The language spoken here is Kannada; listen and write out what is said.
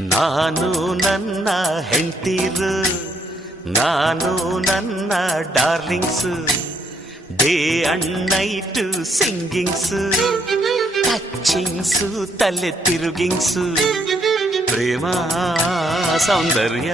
ನಾನು ನನ್ನ ಹೆಂಡತಿರು, ನಾನು ನನ್ನ ಡಾರ್ಲಿಂಗ್ಸು, ಡೇ ಅಂಡ್ ನೈಟ್ ಸಿಂಗಿಂಗ್ಸು, ಟಚಿಂಗ್ಸು, ತಲೆ ತಿರುಗಿಂಗ್ಸು, ಪ್ರೇಮ ಸೌಂದರ್ಯ